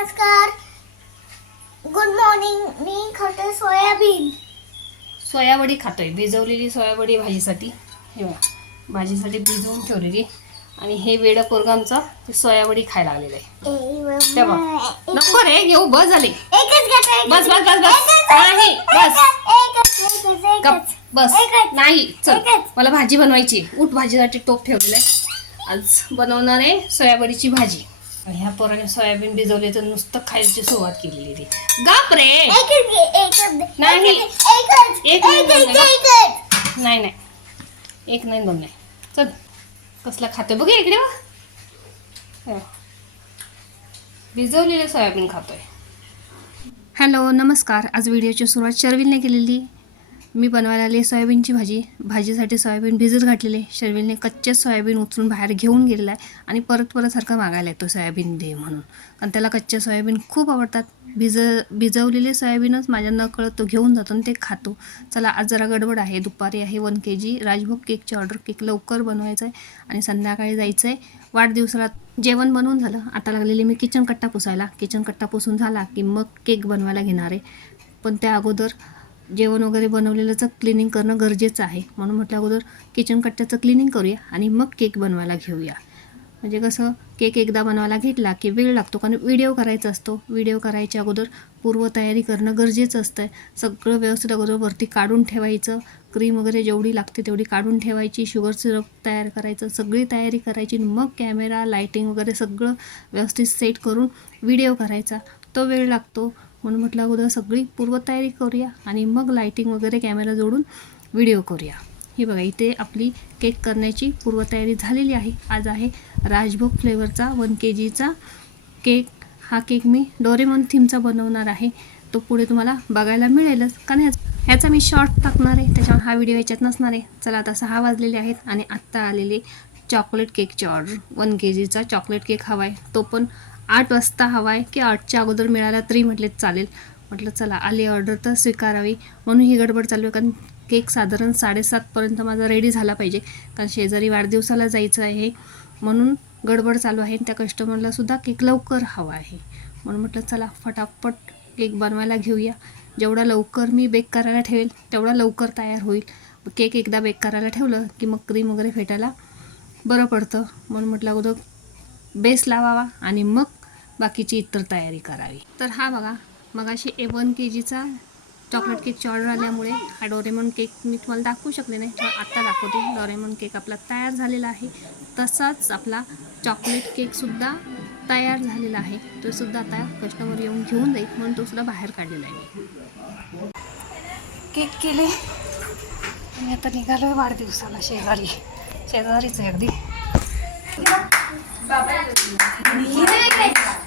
नमस्कार. Good morning मी खाते soybean. सोयावडी खातोय. भिजवलेली सोयावडी भाजीसाठी. हे बघा. भाजीसाठी भिजवून ठेवलेली. आणि हे वेडं पोरगं आमचं ते सोयावडी खायला लागलेलं आहे. ए, ते बघ. एकच नको रे घेऊ बस झाले. बस, बस, बस, बस. नाही, बस. बस. नाही चल. मला भाजी बनवायची उठ भाजीसाठी टोप ठेवलेला आहे. आज बनवणार आहे सोयाबडीची भाजी. ह्या पोराने सोयाबीन भिजवले तर नुसतं खायची सुरुवात केलेली ती. गप रे नाही. एक नाही. नाही नाही एक नाही दोन नाही चल. कसला खातोय? बघ इकडे बघ. हे. बघ. भिजवलेलं सोयाबीन खातोय. हॅलो नमस्कार. आज व्हिडिओची सुरुवात शर्विलने केलेली. मी बनवायला आले सोयाबीनची भाजी. भाजीसाठी सोयाबीन भिजत घातलेले. शर्विलने कच्चे सोयाबीन उचलून बाहेर घेऊन गेलेला आहे आणि परत परत सारखं मागायला येतो सोयाबीन दे म्हणून. कारण त्याला कच्चे सोयाबीन खूप आवडतात. भिज भिजवलेले सोयाबीनच माझ्या न कळत तो घेऊन जातो आणि ते खातो. चला आज जरा गडबड आहे. दुपारी आहे वन के जी राजभोग केकची ऑर्डर. केक लवकर बनवायचं आहे आणि संध्याकाळी जायचं आहे. वाढदिवसाला जेवण बनवून झालं. आता लागलेली मी किचन कट्टा पुसायला. किचन कट्टा पुसून झाला की मग केक बनवायला घेणार आहे. पण त्या अगोदर जेवण वगैरे बनवलेलंचं क्लिनिंग करणं गरजेचं आहे. म्हणून म्हटलं अगोदर किचन कट्ट्याचं क्लिनिंग करूया आणि मग केक बनवायला घेऊया. म्हणजे कसं केक एकदा बनवायला घेतला की वेळ लागतो कारण व्हिडिओ करायचा असतो. व्हिडिओ करायच्या अगोदर पूर्वतयारी करणं गरजेचं असतं सगळं व्यवस्थित अगोदर वरती काढून ठेवायचं. क्रीम वगैरे जेवढी लागते तेवढी काढून ठेवायची. शुगर सिरप तयार करायचं. सगळी तयारी करायची मग कॅमेरा लायटिंग वगैरे सगळं व्यवस्थित सेट करून व्हिडिओ करायचा. तो वेळ लागतो. म्हणून म्हटलं अगोदर सगळी पूर्वतयारी करूया आणि मग लायटिंग वगैरे कॅमेरा जोडून व्हिडिओ करूया. हे बघा इथे आपली केक करण्याची पूर्वतयारी झालेली आहे. आज आहे राजभोग फ्लेवरचा वन के जीचा केक हा केक मी डोरेमॉन थीमचा बनवणार आहे. तो पुढे तुम्हाला बघायला मिळेलच. कारण ह्याच ह्याचा मी शॉर्ट टाकणार आहे. त्याच्यावर हा व्हिडिओ याच्यात नसणार आहे. चला आता सहा वाजलेले आहेत आणि आत्ता आलेले चॉकलेट केकची ऑर्डर वन के जीचा चॉकलेट केक हवा आहे. तो पण आठ वाजता हवा आहे की आठच्या अगोदर मिळाला तरी म्हटले चालेल. म्हटलं चला आली ऑर्डर तर स्वीकारावी. म्हणून ही गडबड चालू आहे कारण केक साधारण साडेसातपर्यंत माझा रेडी झाला पाहिजे कारण शेजारी वाढदिवसाला जायचं आहे. म्हणून गडबड चालू आहे आणि त्या कस्टमरला सुद्धा केक लवकर हवा आहे. म्हणून म्हटलं चला फटाफट केक बनवायला घेऊया. जेवढा लवकर मी बेक करायला ठेवेल तेवढा लवकर तयार होईल. केक एकदा बेक करायला ठेवलं की मग क्रीम वगैरे फेटायला बरं पडतं. म्हणून म्हटलं अगोदर बेस लावावा आणि मग बाकीची इतर तयारी करावी. तर हा बघा मग अशी ए वन के जीचा चॉकलेट केकची ऑर्डर आल्यामुळे हा डोरेमॉन केक मी तुम्हाला दाखवू शकले नाही तर आत्ता दाखवते. डोरेमॉन केक आपला तयार झालेला आहे. तसाच आपला चॉकलेट केकसुद्धा तयार झालेला आहे. तो सुद्धा आता कस्टमर येऊन घेऊन जाईल म्हणून तो सुद्धा बाहेर काढलेला आहे. केक केले. आणि आता निघालो आहे वाढदिवसाला शेजारी. शेजारीच आहे अगदी.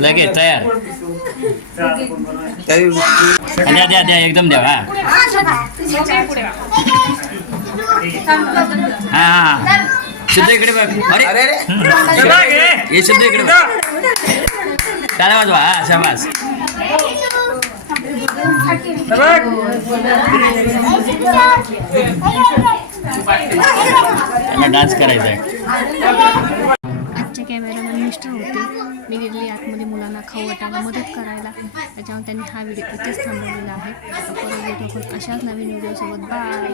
लगेच तयार। द्या द्या द्या एकदम द्या हा। हा हा शुद्ध इकडे बघ। अरे अरे हम्म. हे शुद्ध इकडे बघ। टाळ्या वाजवा हा शाबास। त्यांना डान्स करायचा आहे आजचे कॅमेरामॅन मिस्टर होते. मी गेलेली आतमध्ये मुलांना खाऊ वाटायला मदत करायला. त्याच्यामुळे त्यांनी हा व्हिडिओ इथेच थांबवलेला आहे. परत भेटू आपण अशाच नवीन व्हिडिओसोबत बाय